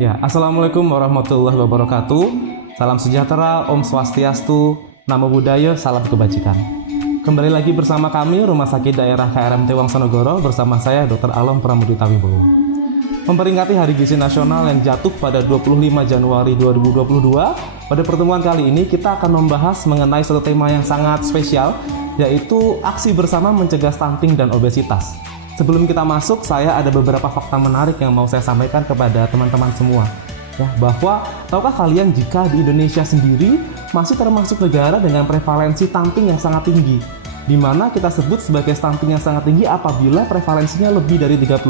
Ya, Assalamualaikum warahmatullahi wabarakatuh. Salam sejahtera, Om Swastiastu, Namo Buddhaya, salam kebajikan. Kembali lagi bersama kami, Rumah Sakit Daerah KRMT Wongsonegoro, bersama saya Dr. Alom Pramudita Wibowo. Memperingati Hari Gizi Nasional yang jatuh pada 25 Januari 2022, pada pertemuan kali ini kita akan membahas mengenai satu tema yang sangat spesial, yaitu aksi bersama mencegah stunting dan obesitas. Sebelum kita masuk, saya ada beberapa fakta menarik yang mau saya sampaikan kepada teman-teman semua. Ya, bahwa tahukah kalian jika di Indonesia sendiri masih termasuk negara dengan prevalensi stunting yang sangat tinggi, di mana kita sebut sebagai stunting yang sangat tinggi apabila prevalensinya lebih dari 30%.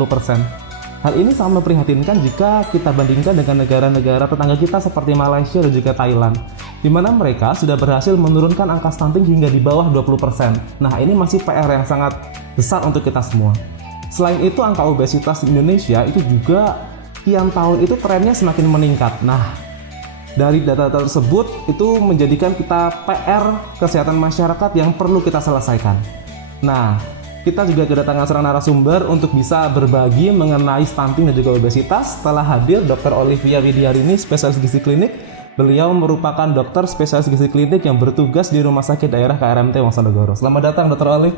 Hal ini sangat memprihatinkan jika kita bandingkan dengan negara-negara tetangga kita seperti Malaysia dan juga Thailand, di mana mereka sudah berhasil menurunkan angka stunting hingga di bawah 20%. Nah, ini masih PR yang sangat besar untuk kita semua. Selain itu, angka obesitas di Indonesia itu juga tiap tahun itu trennya semakin meningkat. Nah, dari data tersebut itu menjadikan kita PR kesehatan masyarakat yang perlu kita selesaikan. Nah, kita juga kedatangan seorang narasumber untuk bisa berbagi mengenai stunting dan juga obesitas. Telah hadir Dr. Olivia Widyarini, spesialis gizi klinik. Beliau merupakan dokter spesialis gizi klinik yang bertugas di Rumah Sakit Daerah KRMT Wongsonegoro. Selamat datang, Dr. Oliv.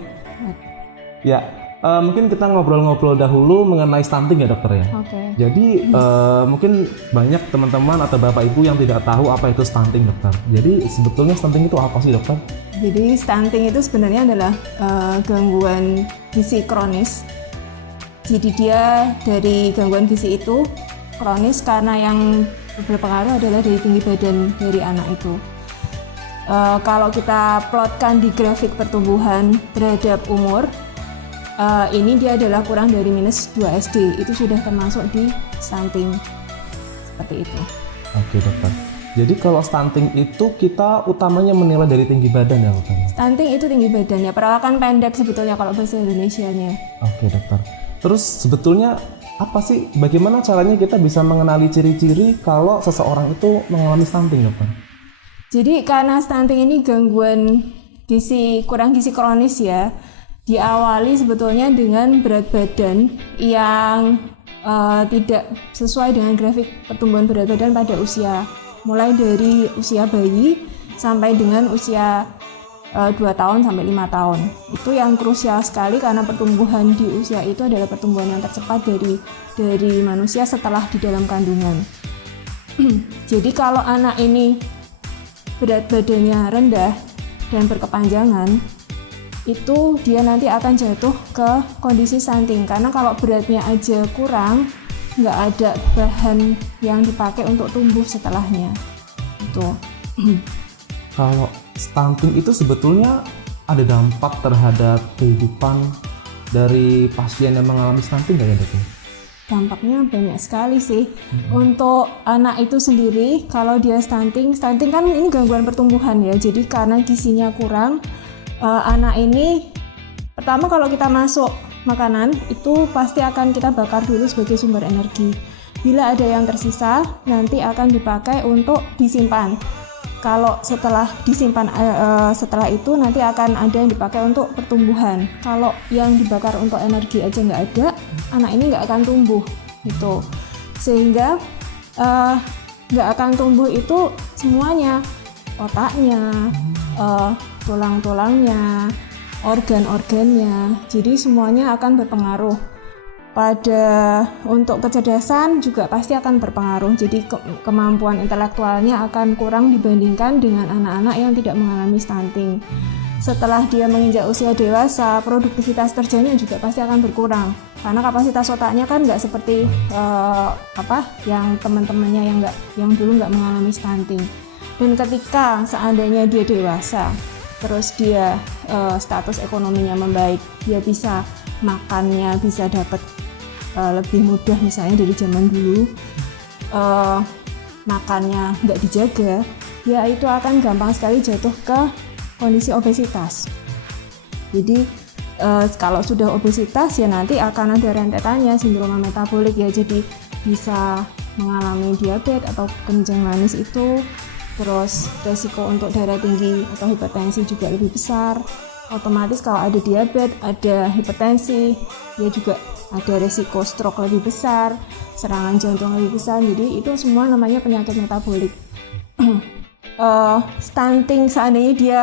Ya. Mungkin kita ngobrol-ngobrol dahulu mengenai stunting ya dokter ya. Oke. Jadi mungkin banyak teman-teman atau bapak ibu yang tidak tahu apa itu stunting dokter. Jadi sebetulnya stunting itu apa sih dokter? Jadi stunting itu sebenarnya adalah gangguan gizi kronis. Jadi dia dari gangguan gizi itu kronis karena yang berpengaruh adalah dari tinggi badan dari anak itu. Kalau kita plotkan di grafik pertumbuhan terhadap umur, ini dia adalah kurang dari minus 2 SD, itu sudah termasuk di stunting, seperti itu. Oke dokter, jadi kalau stunting itu kita utamanya menilai dari tinggi badan ya dokter? Stunting itu tinggi badan ya, perawakan pendek sebetulnya kalau bahasa Indonesianya. Oke dokter, terus sebetulnya apa sih, bagaimana caranya kita bisa mengenali ciri-ciri kalau seseorang itu mengalami stunting dokter? Jadi karena stunting ini gangguan kurang gizi kronis ya, diawali sebetulnya dengan berat badan yang tidak sesuai dengan grafik pertumbuhan berat badan pada usia, mulai dari usia bayi sampai dengan usia 2 tahun sampai 5 tahun. Itu yang krusial sekali karena pertumbuhan di usia itu adalah pertumbuhan yang tercepat dari manusia setelah di dalam kandungan. Jadi kalau anak ini berat badannya rendah dan berkepanjangan, itu dia nanti akan jatuh ke kondisi stunting, karena kalau beratnya aja kurang, nggak ada bahan yang dipakai untuk tumbuh setelahnya. Itu. Kalau stunting itu sebetulnya ada dampak terhadap kehidupan dari pasien yang mengalami stunting nggak ya dok? Dampaknya banyak sekali sih. Untuk anak itu sendiri, kalau dia stunting kan ini gangguan pertumbuhan ya, jadi karena gizinya kurang, anak ini pertama kalau kita masuk makanan itu pasti akan kita bakar dulu sebagai sumber energi. Bila ada yang tersisa nanti akan dipakai untuk disimpan. Kalau setelah disimpan setelah itu nanti akan ada yang dipakai untuk pertumbuhan. Kalau yang dibakar untuk energi aja nggak ada, anak ini nggak akan tumbuh gitu. Sehingga nggak akan tumbuh itu semuanya, otaknya, tulang-tulangnya, organ-organnya, jadi semuanya akan berpengaruh. Untuk kecerdasan juga pasti akan berpengaruh, jadi kemampuan intelektualnya akan kurang dibandingkan dengan anak-anak yang tidak mengalami stunting. Setelah dia menginjak usia dewasa, produktivitas kerjanya juga pasti akan berkurang, karena kapasitas otaknya kan nggak seperti yang teman-temannya yang dulu nggak mengalami stunting. Dan ketika seandainya dia dewasa, terus dia status ekonominya membaik, dia bisa makannya bisa dapat lebih mudah, misalnya dari zaman dulu makannya nggak dijaga, ya itu akan gampang sekali jatuh ke kondisi obesitas. Jadi kalau sudah obesitas ya nanti akan ada rentetannya, sindroma metabolik ya, jadi bisa mengalami diabetes atau kencing manis itu. Terus resiko untuk darah tinggi atau hipertensi juga lebih besar. otomatis kalau ada diabetes, ada hipertensi, dia juga ada resiko stroke lebih besar, serangan jantung lebih besar. Jadi itu semua namanya penyakit metabolik. Stunting seandainya dia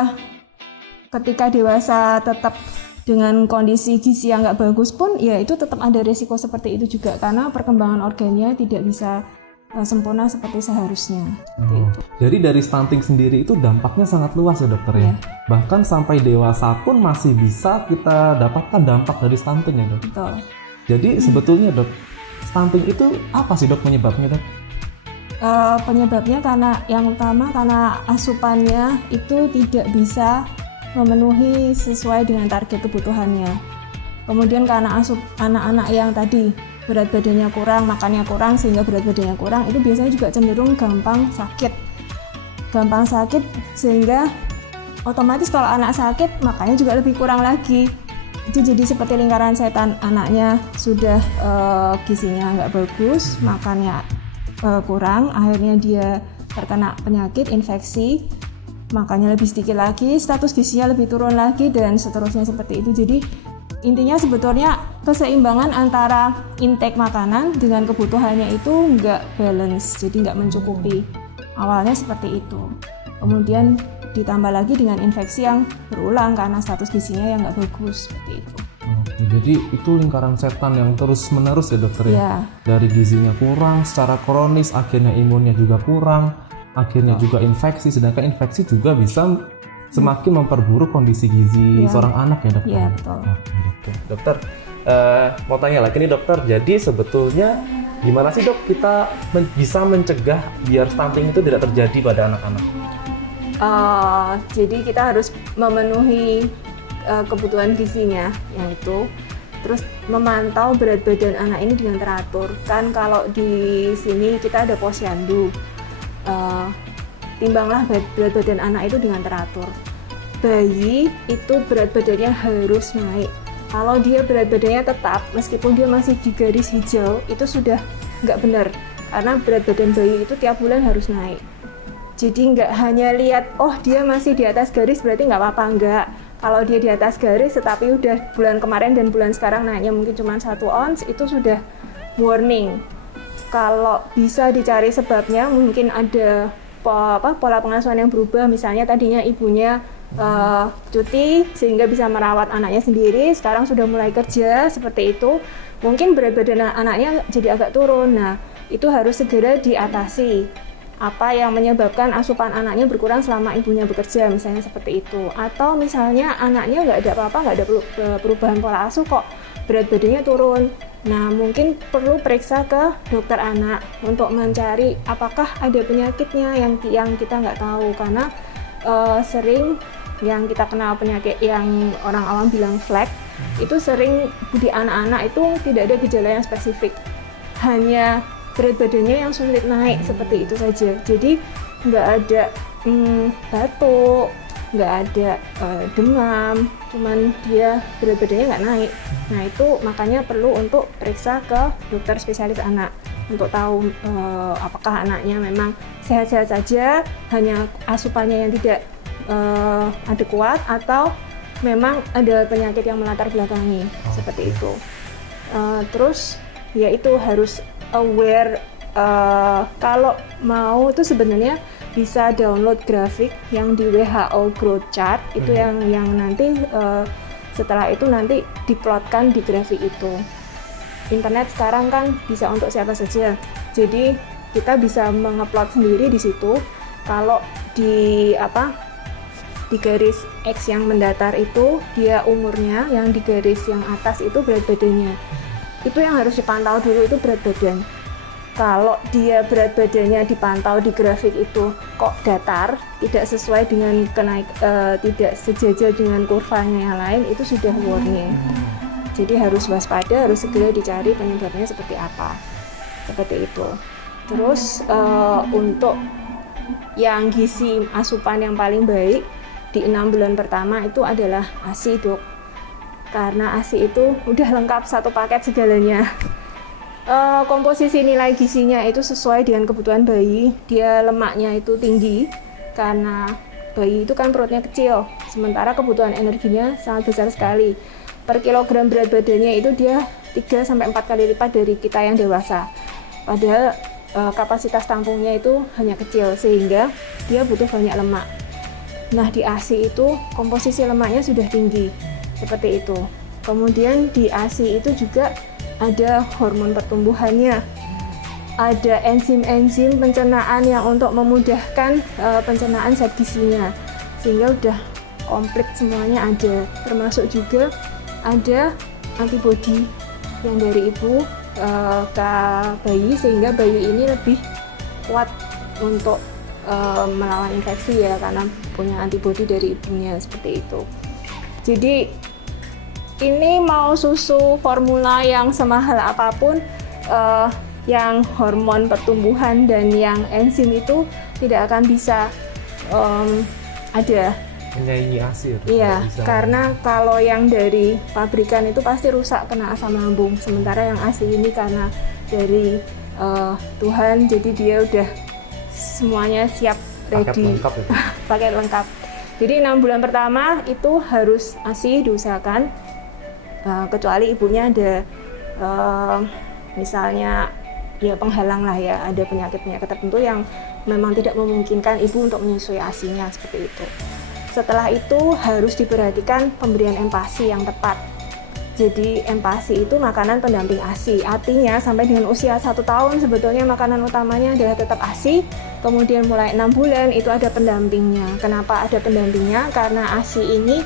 ketika dewasa tetap dengan kondisi gizi yang nggak bagus pun, ya itu tetap ada resiko seperti itu juga, karena perkembangan organnya tidak bisa sempurna seperti seharusnya. Jadi dari stunting sendiri itu dampaknya sangat luas ya dokter ya? Bahkan sampai dewasa pun masih bisa kita dapatkan dampak dari stunting ya dok? Betul. Jadi sebetulnya dok, stunting itu apa sih dok penyebabnya dok? Penyebabnya karena yang utama karena asupannya itu tidak bisa memenuhi sesuai dengan target kebutuhannya. Kemudian karena anak-anak yang tadi berat badannya kurang, makannya kurang, sehingga berat badannya kurang, itu biasanya juga cenderung gampang sakit sehingga otomatis kalau anak sakit makannya juga lebih kurang lagi. Itu jadi seperti lingkaran setan, anaknya sudah gizinya nggak bagus, makannya kurang, akhirnya dia terkena penyakit, infeksi, makannya lebih sedikit lagi, status gizinya lebih turun lagi, dan seterusnya seperti itu. Jadi intinya sebetulnya keseimbangan antara intake makanan dengan kebutuhannya itu nggak balance, jadi nggak mencukupi. Awalnya seperti itu, kemudian ditambah lagi dengan infeksi yang berulang karena status gizinya yang nggak bagus, seperti itu. Jadi itu lingkaran setan yang terus menerus ya dokter ya? Ya. Dari gizinya kurang secara kronis, akhirnya imunnya juga kurang, akhirnya juga infeksi, sedangkan infeksi juga bisa semakin memperburuk kondisi gizi seorang anak ya dokter? Iya, betul. Oke. Dokter, mau tanya lagi nih dokter, jadi sebetulnya gimana sih dok kita bisa mencegah biar stunting itu tidak terjadi pada anak-anak? Jadi kita harus memenuhi kebutuhan gizinya yang itu, terus memantau berat badan anak ini dengan teratur. Kan kalau di sini kita ada posyandu, timbanglah berat badan anak itu dengan teratur. Bayi itu berat badannya harus naik. Kalau dia berat badannya tetap, meskipun dia masih di garis hijau, itu sudah nggak benar, karena berat badan bayi itu tiap bulan harus naik. Jadi nggak hanya lihat, oh dia masih di atas garis berarti nggak apa-apa, nggak. Kalau dia di atas garis tetapi udah bulan kemarin dan bulan sekarang naiknya mungkin cuma 1 ons, itu sudah warning. Kalau bisa dicari sebabnya, mungkin ada pola pengasuhan yang berubah, misalnya tadinya ibunya cuti sehingga bisa merawat anaknya sendiri, sekarang sudah mulai kerja, seperti itu, mungkin berat badan anaknya jadi agak turun. Nah, itu harus segera diatasi. Apa yang menyebabkan asupan anaknya berkurang selama ibunya bekerja, misalnya seperti itu. Atau misalnya anaknya nggak ada apa-apa, nggak ada perubahan pola asuh kok berat badannya turun. Nah, mungkin perlu periksa ke dokter anak untuk mencari apakah ada penyakitnya yang kita nggak tahu, karena sering yang kita kenal penyakit yang orang awam bilang flek, itu sering di anak-anak itu tidak ada gejala yang spesifik, hanya berat badannya yang sulit naik, seperti itu saja. Jadi nggak ada batuk, nggak ada demam, cuman dia berat badannya nggak naik. Nah, itu makanya perlu untuk periksa ke dokter spesialis anak untuk tahu apakah anaknya memang sehat-sehat saja, hanya asupannya yang tidak adekuat, atau memang ada penyakit yang melatar belakangi, seperti itu. Terus ya itu harus aware, kalau mau itu sebenarnya bisa download grafik yang di WHO Growth Chart itu yang nanti setelah itu nanti diplotkan di grafik itu. Internet sekarang kan bisa untuk siapa saja, jadi kita bisa mengeplot sendiri di situ. Kalau di garis X yang mendatar itu dia umurnya, yang di garis yang atas itu berat badannya. Itu yang harus dipantau dulu, itu berat badan. Kalau dia berat badannya dipantau di grafik itu kok datar, tidak sesuai dengan tidak sejajar dengan kurvanya yang lain, itu sudah warning. Jadi harus waspada, harus segera dicari penyebabnya seperti apa. Seperti itu. Terus untuk yang gizi asupan yang paling baik di 6 bulan pertama itu adalah ASI, dok. Karena ASI itu udah lengkap, satu paket segalanya. Komposisi nilai gizinya itu sesuai dengan kebutuhan bayi. Dia lemaknya itu tinggi karena bayi itu kan perutnya kecil, sementara kebutuhan energinya sangat besar sekali. Per kilogram berat badannya itu dia 3-4 kali lipat dari kita yang dewasa. Padahal kapasitas tampungnya itu hanya kecil, sehingga dia butuh banyak lemak. Nah, di ASI itu komposisi lemaknya sudah tinggi, seperti itu. Kemudian di ASI itu juga ada hormon pertumbuhannya, ada enzim-enzim pencernaan yang untuk memudahkan pencernaan zat gizinya, sehingga udah komplit semuanya ada. Termasuk juga ada antibodi yang dari ibu ke bayi, sehingga bayi ini lebih kuat untuk melawan infeksi ya, karena punya antibodi dari ibunya, seperti itu. Jadi ini mau susu formula yang semahal apapun, yang hormon pertumbuhan dan yang enzim itu tidak akan bisa ada. Menyaingi ASI. Iya, karena kalau yang dari pabrikan itu pasti rusak, kena asam lambung. Sementara yang ASI ini karena dari Tuhan, jadi dia udah semuanya siap, ready. Paket lengkap ya? Paket lengkap. Jadi 6 bulan pertama itu harus ASI diusahakan, kecuali ibunya ada misalnya ya penghalang lah ya, ada penyakit-penyakit tertentu yang memang tidak memungkinkan ibu untuk menyusui ASI-nya, seperti itu. Setelah itu harus diperhatikan pemberian empasi yang tepat. Jadi empasi itu makanan pendamping ASI, artinya sampai dengan usia 1 tahun sebetulnya makanan utamanya adalah tetap ASI. Kemudian mulai 6 bulan itu ada pendampingnya. Kenapa ada pendampingnya? Karena ASI ini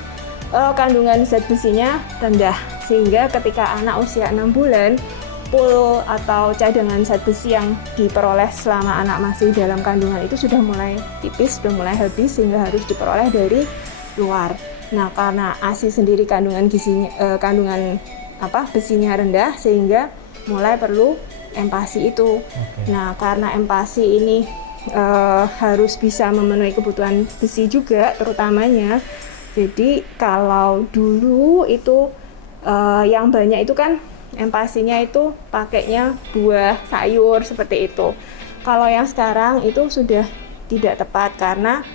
kandungan zat besinya rendah, sehingga ketika anak usia 6 bulan, pool atau cadangan zat besi yang diperoleh selama anak masih dalam kandungan itu sudah mulai tipis, sudah mulai habis, sehingga harus diperoleh dari luar. Nah, karena ASI sendiri kandungan besinya rendah, sehingga mulai perlu empasi itu. Nah, karena empasi ini harus bisa memenuhi kebutuhan besi juga terutamanya. Jadi kalau dulu itu yang banyak itu kan empasinya itu pakainya buah, sayur, seperti itu. Kalau yang sekarang itu sudah tidak tepat, karena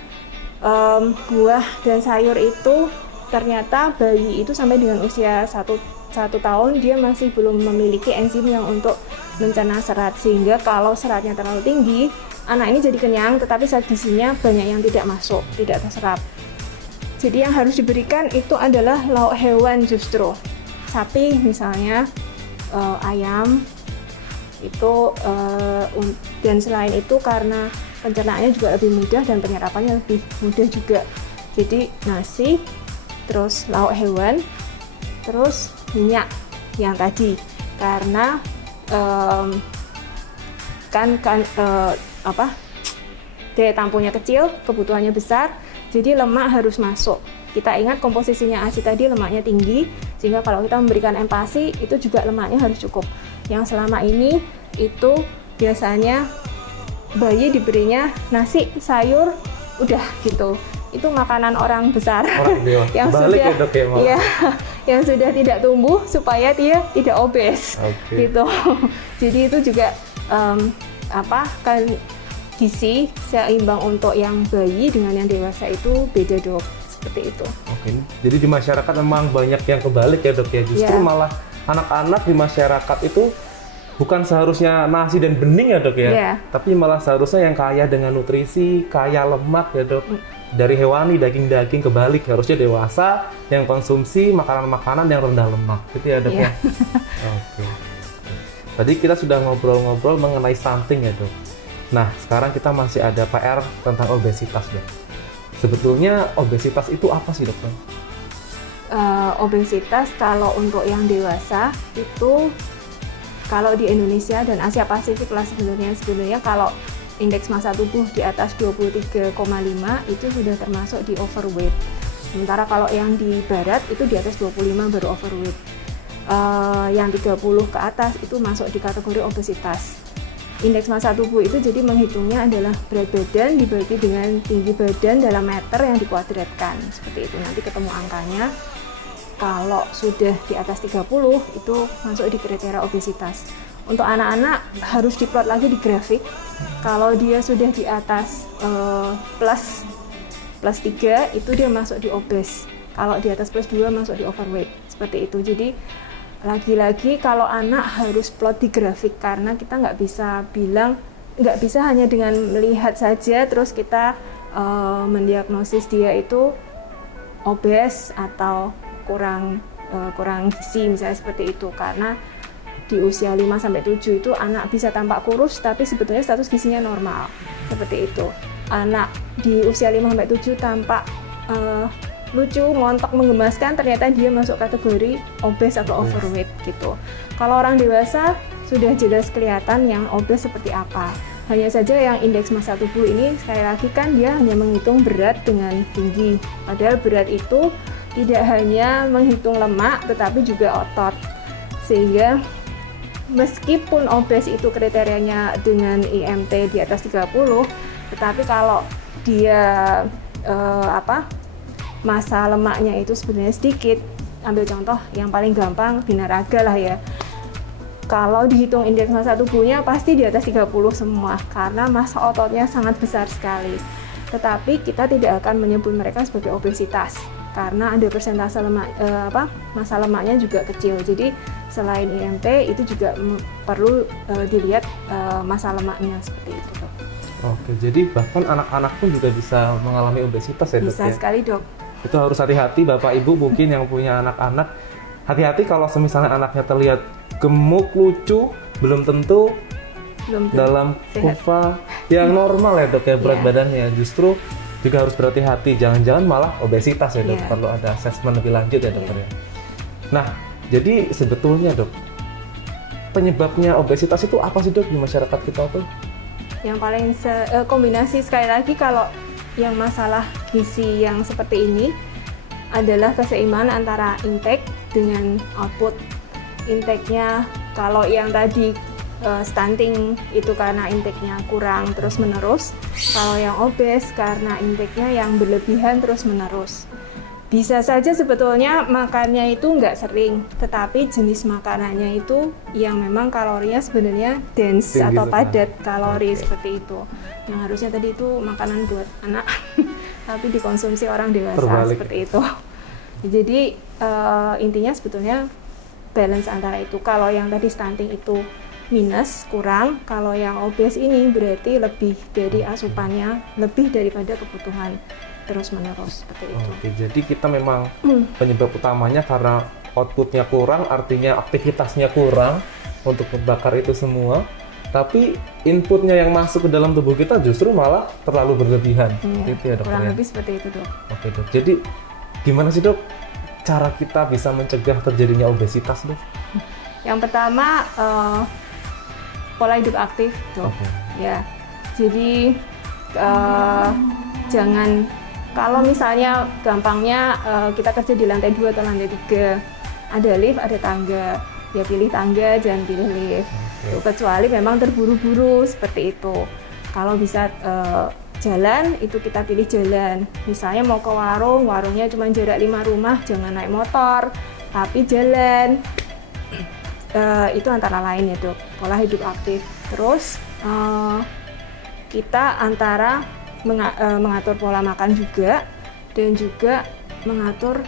buah dan sayur itu ternyata bayi itu sampai dengan usia 1 tahun dia masih belum memiliki enzim yang untuk mencerna serat, sehingga kalau seratnya terlalu tinggi, anak ini jadi kenyang tetapi zat gizinya banyak yang tidak masuk, tidak terserap. Jadi yang harus diberikan itu adalah lauk hewan justru, sapi misalnya, ayam itu, dan selain itu karena pencernaannya juga lebih mudah dan penyerapannya lebih mudah juga. Jadi nasi, terus lauk hewan, terus minyak yang tadi, karena daya tampungnya kecil, kebutuhannya besar, jadi lemak harus masuk. Kita ingat komposisinya ASI tadi lemaknya tinggi, sehingga kalau kita memberikan empasi itu juga lemaknya harus cukup. Yang selama ini itu biasanya bayi diberinya nasi, sayur, udah gitu. Itu makanan orang besar yang sudah yang sudah tidak tumbuh supaya dia tidak obes, gitu. Jadi itu juga kan gizi seimbang untuk yang bayi dengan yang dewasa itu beda, Dok, seperti itu. Oke, jadi di masyarakat memang banyak yang kebalik ya, Dok ya. Justru malah anak-anak di masyarakat itu bukan seharusnya nasi dan bening ya, Dok ya. Tapi malah seharusnya yang kaya dengan nutrisi, kaya lemak ya, Dok. Dari hewani, daging-daging, kebalik, harusnya dewasa yang konsumsi makanan-makanan yang rendah lemak, gitu ya, Dok ya. Oke. Tadi kita sudah ngobrol-ngobrol mengenai stunting ya, Dok. Nah, sekarang kita masih ada PR tentang obesitas, Dok. Sebetulnya obesitas itu apa sih, Dok? Obesitas kalau untuk yang dewasa itu, kalau di Indonesia dan Asia Pasifik lah sebenarnya kalau indeks massa tubuh di atas 23,5 itu sudah termasuk di overweight. Sementara kalau yang di barat itu di atas 25 baru overweight. Yang 30 ke atas itu masuk di kategori obesitas. Indeks massa tubuh itu jadi menghitungnya adalah berat badan dibagi dengan tinggi badan dalam meter yang dikuadratkan, seperti itu. Nanti ketemu angkanya. Kalau sudah di atas 30 itu masuk di kriteria obesitas. Untuk anak-anak harus diplot lagi di grafik. Kalau dia sudah di atas plus plus 3 itu dia masuk di obes. Kalau di atas plus 2 masuk di overweight. Seperti itu. Jadi lagi-lagi kalau anak harus plot di grafik, karena kita nggak bisa hanya dengan melihat saja terus kita mendiagnosis dia itu obes atau kurang gizi misalnya seperti itu, karena di usia 5-7 itu anak bisa tampak kurus tapi sebetulnya status gizinya normal seperti itu. Anak di usia 5-7 tampak lucu, ngontok, menggemaskan, ternyata dia masuk kategori obes atau overweight gitu. Kalau orang dewasa sudah jelas kelihatan yang obes seperti apa. Hanya saja yang indeks massa tubuh ini sekali lagi kan dia hanya menghitung berat dengan tinggi. Padahal berat itu tidak hanya menghitung lemak tetapi juga otot. Sehingga meskipun obes itu kriterianya dengan IMT di atas 30, tetapi kalau dia massa lemaknya itu sebenarnya sedikit. Ambil contoh yang paling gampang binaraga lah ya. Kalau dihitung indeks massa tubuhnya pasti di atas 30 semua karena massa ototnya sangat besar sekali. Tetapi kita tidak akan menyebut mereka sebagai obesitas karena ada persentase massa lemaknya juga kecil. Jadi selain IMT itu juga perlu dilihat massa lemaknya seperti itu, Dok. Oke, jadi bahkan anak-anak pun juga bisa mengalami obesitas ya, Dok? Bisa sekali, Dok. Itu harus hati-hati Bapak Ibu mungkin yang punya anak-anak. Hati-hati kalau misalnya anaknya terlihat gemuk, lucu, belum tentu dalam kurva yang normal ya, Dok, ya berat badannya. Justru juga harus berhati-hati, jangan-jangan malah obesitas ya, Dok. Perlu ada asesmen lebih lanjut ya, Dokter ya. Nah, jadi sebetulnya, Dok, penyebabnya obesitas itu apa sih, Dok, di masyarakat kita tuh? Yang paling kombinasi sekali lagi kalau yang masalah gizi yang seperti ini adalah keseimbangan antara intake dengan output. Intake-nya kalau yang tadi stunting itu karena intake-nya kurang terus-menerus, kalau yang obes karena intake-nya yang berlebihan terus-menerus. Bisa saja sebetulnya makannya itu nggak sering, tetapi jenis makanannya itu yang memang kalorinya sebenarnya dense tinggi atau sekali. padat kalori seperti itu. Yang harusnya tadi itu makanan buat anak, tapi dikonsumsi orang dewasa Terbalik. seperti itu. Jadi intinya sebetulnya balance antara itu. Kalau yang tadi stunting itu minus, kurang. Kalau yang obes ini berarti lebih dari asupannya, lebih daripada kebutuhan terus-menerus seperti itu. Oke, jadi kita memang penyebab utamanya karena outputnya kurang, artinya aktivitasnya kurang untuk membakar itu semua. Tapi inputnya yang masuk ke dalam tubuh kita justru malah terlalu berlebihan. Itu ya, Dok. Kurang lebih seperti itu, Dok. Oke, Dok. Jadi gimana sih, Dok, cara kita bisa mencegah terjadinya obesitas, Dok? Yang pertama pola hidup aktif, Dok. Oke. Ya, jadi jangan, kalau misalnya gampangnya kita kerja di lantai 2 atau lantai 3, ada lift, ada tangga, ya pilih tangga, jangan pilih lift. Kecuali memang terburu-buru seperti itu. Kalau bisa jalan, itu kita pilih jalan. Misalnya mau ke warung, warungnya cuma jarak 5 rumah, jangan naik motor, tapi jalan. Itu antara lain ya, Dok, pola hidup aktif. Terus kita antara mengatur pola makan juga dan juga mengatur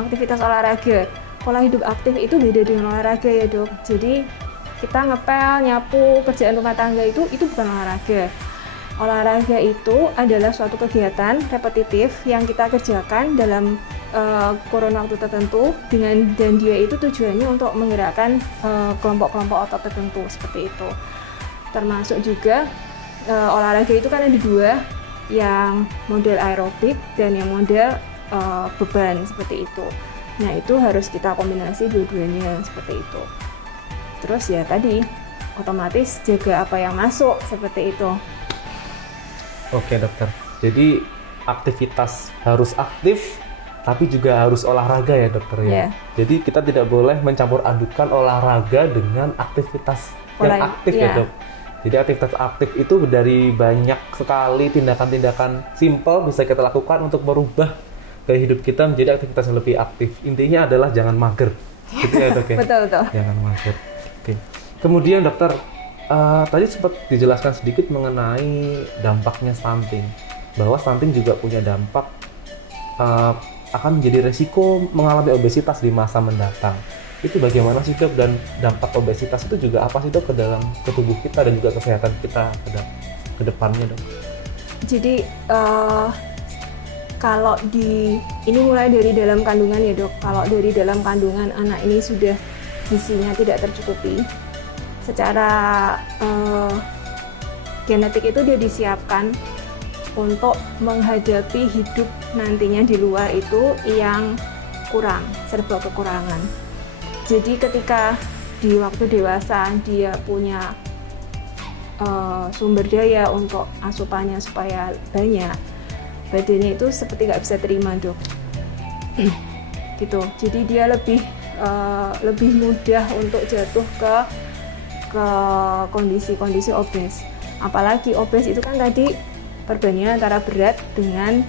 aktivitas olahraga. Pola hidup aktif itu beda dengan olahraga ya, Dok. Jadi kita ngepel, nyapu, kerjaan rumah tangga itu bukan olahraga. Olahraga itu adalah suatu kegiatan repetitif yang kita kerjakan dalam kurun waktu tertentu dan dia itu tujuannya untuk menggerakkan kelompok-kelompok otot tertentu seperti itu. Termasuk juga olahraga itu kan ada 2, yang model aerobik dan yang model beban seperti itu. Nah, itu harus kita kombinasi dua-duanya seperti itu. Terus ya tadi otomatis jaga apa yang masuk seperti itu. Oke, Dokter. Jadi aktivitas harus aktif tapi juga harus olahraga ya, Dokter ya. Yeah. Jadi kita tidak boleh mencampur adukan olahraga dengan aktivitas yang aktif ya, Dok. Jadi aktivitas aktif itu dari banyak sekali tindakan-tindakan simpel bisa kita lakukan untuk merubah gaya hidup kita menjadi aktivitas yang lebih aktif. Intinya adalah jangan mager. Gitu ya, Dok ya. Betul. Jangan mager. Oke. Kemudian, Dokter, tadi sempat dijelaskan sedikit mengenai dampaknya stunting. bahwa stunting juga punya dampak akan menjadi resiko mengalami obesitas di masa mendatang. Itu bagaimana sih dok, dan dampak obesitas itu juga apa sih dok ke tubuh kita dan juga kesehatan kita ke depannya dok? Jadi kalau ini mulai dari dalam kandungan ya dok. Kalau dari dalam kandungan anak ini sudah gizinya tidak tercukupi, secara genetik itu dia disiapkan untuk menghadapi hidup nantinya di luar itu yang kurang, serba kekurangan. Jadi ketika di waktu dewasa dia punya sumber daya untuk asupannya supaya banyak, badannya itu seperti nggak bisa terima dok. Gitu. Jadi dia lebih mudah untuk jatuh ke kondisi-kondisi obes. Apalagi obes itu kan tadi perbandingan antara berat dengan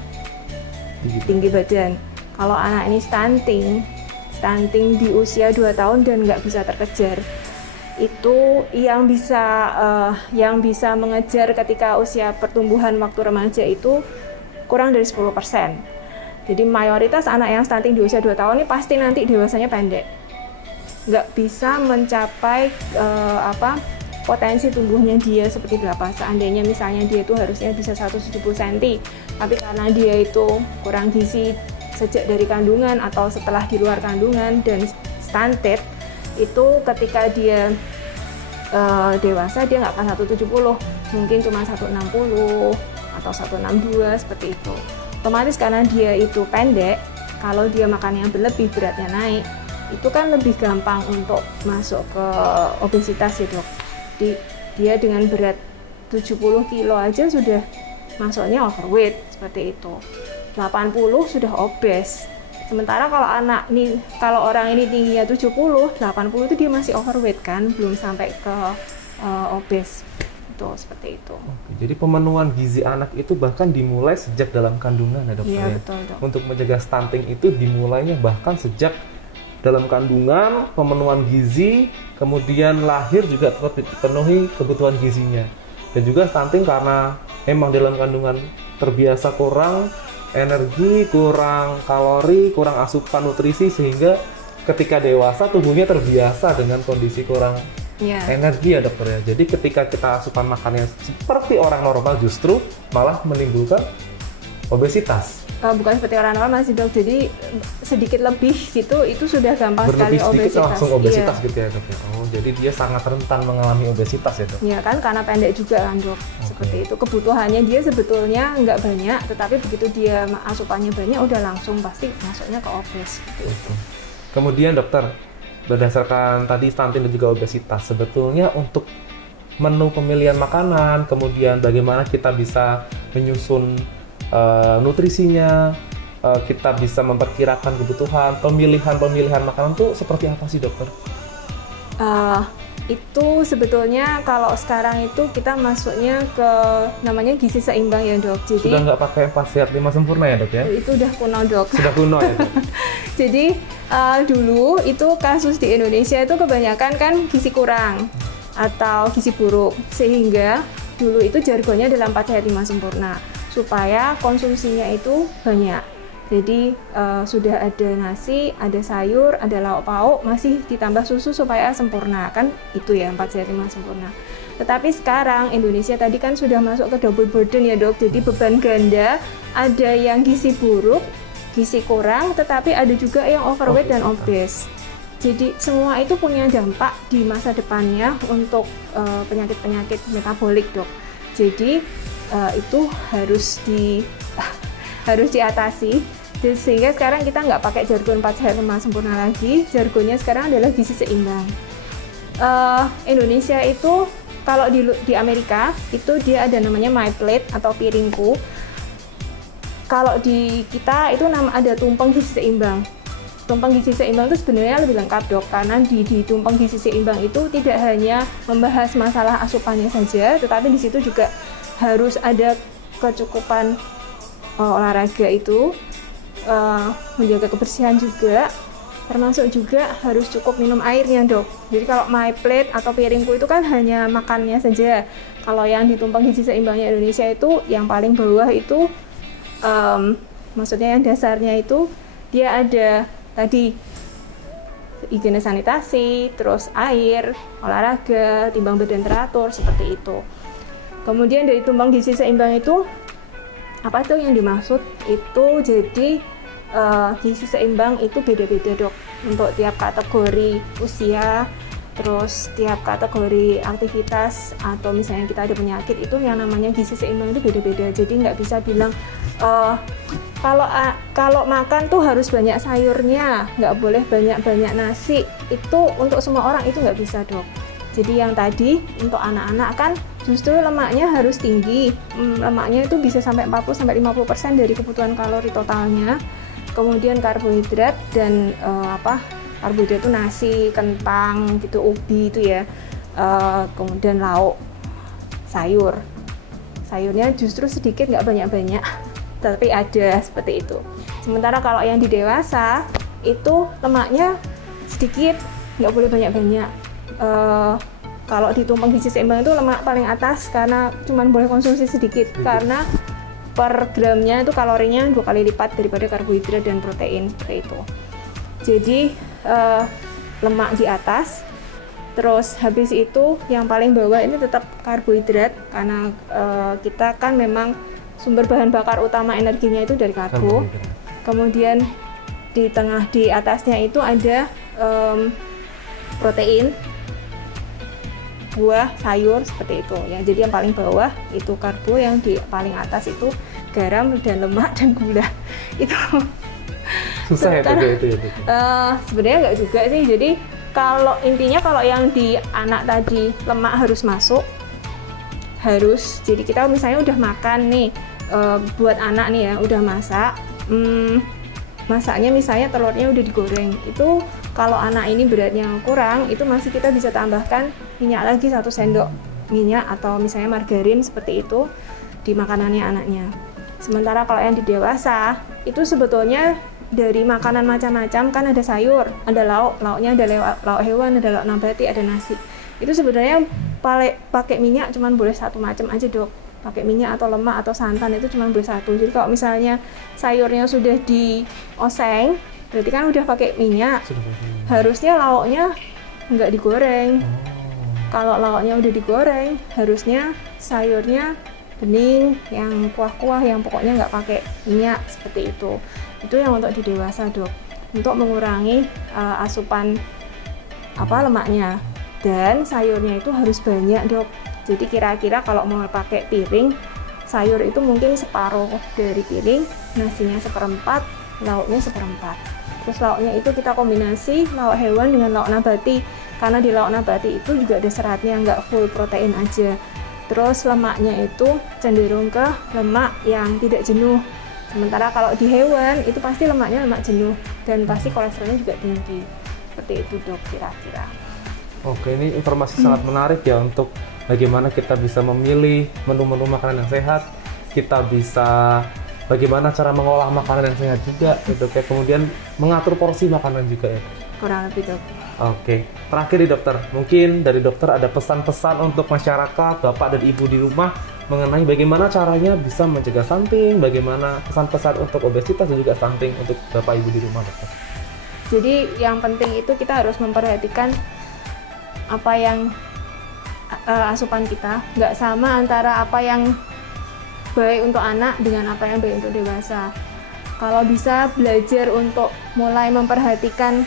tinggi badan. Kalau anak ini stunting di usia 2 tahun dan nggak bisa terkejar, itu yang bisa mengejar ketika usia pertumbuhan waktu remaja itu kurang dari 10%. Jadi mayoritas anak yang stunting di usia 2 tahun ini pasti nanti dewasanya pendek, nggak bisa mencapai potensi tumbuhnya dia seperti berapa. Seandainya misalnya dia itu harusnya bisa 170 cm, tapi karena dia itu kurang gizi sejak dari kandungan atau setelah di luar kandungan dan stunted, itu ketika dia dewasa dia nggak akan 170, mungkin cuma 160 atau 162 seperti itu. Otomatis karena dia itu pendek, kalau dia makannya berlebih, beratnya naik, itu kan lebih gampang untuk masuk ke obesitas ya dok. Dia dengan berat 70 kilo aja sudah masuknya overweight seperti itu. 80 sudah obes. Sementara kalau orang ini tingginya 70, 80 itu dia masih overweight kan, belum sampai ke obes. Itu seperti itu. Oke, jadi pemenuhan gizi anak itu bahkan dimulai sejak dalam kandungan ya dok? Iya betul dok. Untuk mencegah stunting itu dimulainya bahkan sejak dalam kandungan, pemenuhan gizi, kemudian lahir juga terpenuhi kebutuhan gizinya. Dan juga stunting karena memang dalam kandungan terbiasa kurang energi, kurang kalori, kurang asupan nutrisi, sehingga ketika dewasa tubuhnya terbiasa dengan kondisi kurang energi ya dokter ya. Jadi ketika kita asupan makannya seperti orang normal, justru malah menimbulkan obesitas. Bukan seperti orang normal sih dok, jadi sedikit lebih gitu itu sudah gampang berlebih sekali sedikit obesitas. Langsung obesitas gitu ya dok ya. Oh, jadi dia sangat rentan mengalami obesitas ya dok? Iya kan, karena pendek juga kan dok. Seperti itu, kebutuhannya dia sebetulnya nggak banyak, tetapi begitu dia asupannya banyak udah langsung pasti masuknya ke obes. Gitu. Kemudian dokter, berdasarkan tadi stunting dan juga obesitas, sebetulnya untuk menu pemilihan makanan, kemudian bagaimana kita bisa menyusun nutrisinya, kita bisa memperkirakan kebutuhan, pemilihan makanan tuh seperti apa sih dokter? Itu sebetulnya kalau sekarang itu kita masuknya ke namanya gizi seimbang ya dok. Jadi sudah nggak pakai 4 sehat 5 sempurna ya dok ya? Itu udah kuno dok. Sudah kuno ya dok? Jadi dulu itu kasus di Indonesia itu kebanyakan kan gizi kurang atau gizi buruk, sehingga dulu itu jargonnya dalam 4 sehat 5 sempurna supaya konsumsinya itu banyak. Jadi sudah ada nasi, ada sayur, ada lauk pauk, masih ditambah susu supaya sempurna, kan itu ya 4 sehat 5 sempurna. Tetapi sekarang Indonesia tadi kan sudah masuk ke double burden ya dok, jadi beban ganda, ada yang gizi buruk, gizi kurang, tetapi ada juga yang overweight dan obes. Jadi semua itu punya dampak di masa depannya untuk penyakit-penyakit metabolik dok. Jadi itu harus diatasi. Sehingga sekarang kita nggak pakai jargon 4 sehat 5 sempurna lagi, jargonnya sekarang adalah gizi seimbang. Indonesia itu kalau di Amerika itu dia ada namanya My Plate atau piringku. Kalau di kita itu ada tumpeng gizi seimbang. Tumpeng gizi seimbang itu sebenarnya lebih lengkap dok, karena di tumpeng gizi seimbang itu tidak hanya membahas masalah asupannya saja, tetapi di situ juga harus ada kecukupan olahraga itu, menjaga kebersihan juga, Termasuk juga harus cukup minum airnya, Dok. Jadi kalau my plate atau piringku itu kan hanya makannya saja. Kalau yang ditumpang gizi seimbangnya Indonesia itu yang paling bawah itu maksudnya yang dasarnya itu dia ada tadi higiene sanitasi, terus air, olahraga, timbang badan teratur, seperti itu. Kemudian dari tumpang gizi seimbang itu apa tuh yang dimaksud? Itu jadi gizi seimbang itu beda-beda, Dok, untuk tiap kategori usia, terus tiap kategori aktivitas, atau misalnya kita ada penyakit, itu yang namanya gizi seimbang itu beda-beda. Jadi nggak bisa bilang kalau makan tuh harus banyak sayurnya, nggak boleh banyak-banyak nasi. Itu untuk semua orang itu nggak bisa, Dok. Jadi yang tadi untuk anak-anak kan justru lemaknya harus tinggi. Lemaknya itu bisa sampai 40-50% dari kebutuhan kalori totalnya. Kemudian karbohidrat dan karbohidrat itu nasi, kentang gitu, ubi itu ya. Kemudian lauk, sayurnya justru sedikit, nggak banyak-banyak, tapi ada, seperti itu. Sementara kalau yang di dewasa itu lemaknya sedikit, nggak boleh banyak-banyak. Kalau di tumpang gizi seimbang itu lemak paling atas karena cuma boleh konsumsi sedikit, karena per gramnya itu kalorinya 2 kali lipat daripada karbohidrat dan protein, seperti itu. Jadi lemak di atas, terus habis itu yang paling bawah ini tetap karbohidrat, karena kita kan memang sumber bahan bakar utama energinya itu dari karbo. Kemudian di atasnya itu ada protein, buah, sayur, seperti itu ya. Jadi yang paling bawah itu karbo, yang di paling atas itu garam dan lemak dan gula. Itu susah ya itu. Sebenarnya nggak juga sih. Jadi intinya kalau yang di anak tadi lemak harus masuk, jadi kita misalnya udah makan nih, buat anak nih ya, udah masak, masaknya misalnya telurnya udah digoreng, itu kalau anak ini beratnya kurang, itu masih kita bisa tambahkan minyak lagi 1 sendok minyak atau misalnya margarin, seperti itu di makanannya anaknya. Sementara kalau yang di dewasa itu sebetulnya dari makanan macam-macam, kan ada sayur, ada lauknya ada lauk hewan, ada lauk nabati, ada nasi. Itu sebenarnya pakai minyak cuman boleh 1 macam aja, Dok. Pakai minyak atau lemak atau santan itu cuma boleh 1. Jadi kalau misalnya sayurnya sudah dioseng, berarti kan udah pakai minyak. Harusnya lauknya nggak digoreng. Kalau lauknya udah digoreng, harusnya sayurnya bening, yang kuah-kuah, yang pokoknya nggak pakai minyak, seperti itu. Itu yang untuk di dewasa, Dok, untuk mengurangi asupan lemaknya. Dan sayurnya itu harus banyak, Dok. Jadi kira-kira kalau mau pakai piring, sayur itu mungkin separuh dari piring, nasinya 1/4, lauknya 1/4. Terus lauknya itu kita kombinasi lauk hewan dengan lauk nabati, karena di lauk nabati itu juga ada seratnya, nggak full protein aja. Terus lemaknya itu cenderung ke lemak yang tidak jenuh. Sementara kalau di hewan itu pasti lemaknya lemak jenuh dan pasti kolesterolnya juga tinggi. Seperti itu, Dok, kira-kira. Oke, ini informasi sangat menarik ya untuk bagaimana kita bisa memilih menu-menu makanan yang sehat, kita bisa bagaimana cara mengolah makanan yang sehat juga, gitu kayak kemudian mengatur porsi makanan juga ya. Kurang lebih, Dok. Oke, terakhir nih dokter, mungkin dari dokter ada pesan-pesan untuk masyarakat, bapak dan ibu di rumah mengenai bagaimana caranya bisa mencegah stunting, bagaimana pesan-pesan untuk obesitas dan juga stunting untuk bapak ibu di rumah, dokter. Jadi yang penting itu kita harus memperhatikan apa yang asupan kita, nggak sama antara apa yang baik untuk anak dengan apa yang baik untuk dewasa. Kalau bisa belajar untuk mulai memperhatikan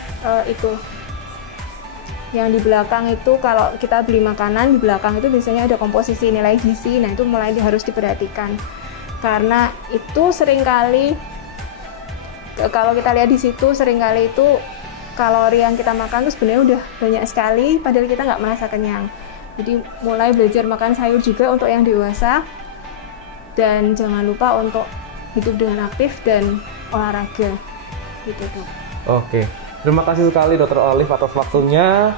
itu. Yang di belakang itu, kalau kita beli makanan, di belakang itu biasanya ada komposisi nilai gizi. Nah, itu mulai harus diperhatikan. Karena itu seringkali, kalau kita lihat di situ, seringkali itu kalori yang kita makan itu sebenarnya udah banyak sekali, padahal kita nggak merasa kenyang. Jadi mulai belajar makan sayur juga untuk yang dewasa. Dan jangan lupa untuk hidup dengan aktif dan olahraga. Gitu, Dok. Oke, terima kasih sekali Dr. Olive atas waktunya.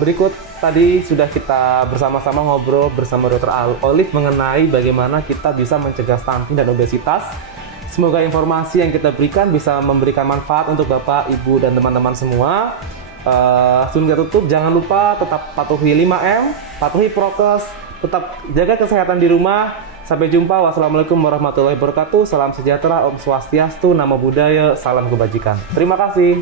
Berikut tadi sudah kita bersama-sama ngobrol bersama Dr. Olive mengenai bagaimana kita bisa mencegah stunting dan obesitas. Semoga informasi yang kita berikan bisa memberikan manfaat untuk Bapak, Ibu, dan teman-teman semua. Sebelum kita tutup, jangan lupa tetap patuhi 5M, patuhi prokes, tetap jaga kesehatan di rumah. Sampai jumpa. Wassalamualaikum warahmatullahi wabarakatuh. Salam sejahtera, Om Swastiastu, Namo Buddhaya, salam kebajikan. Terima kasih.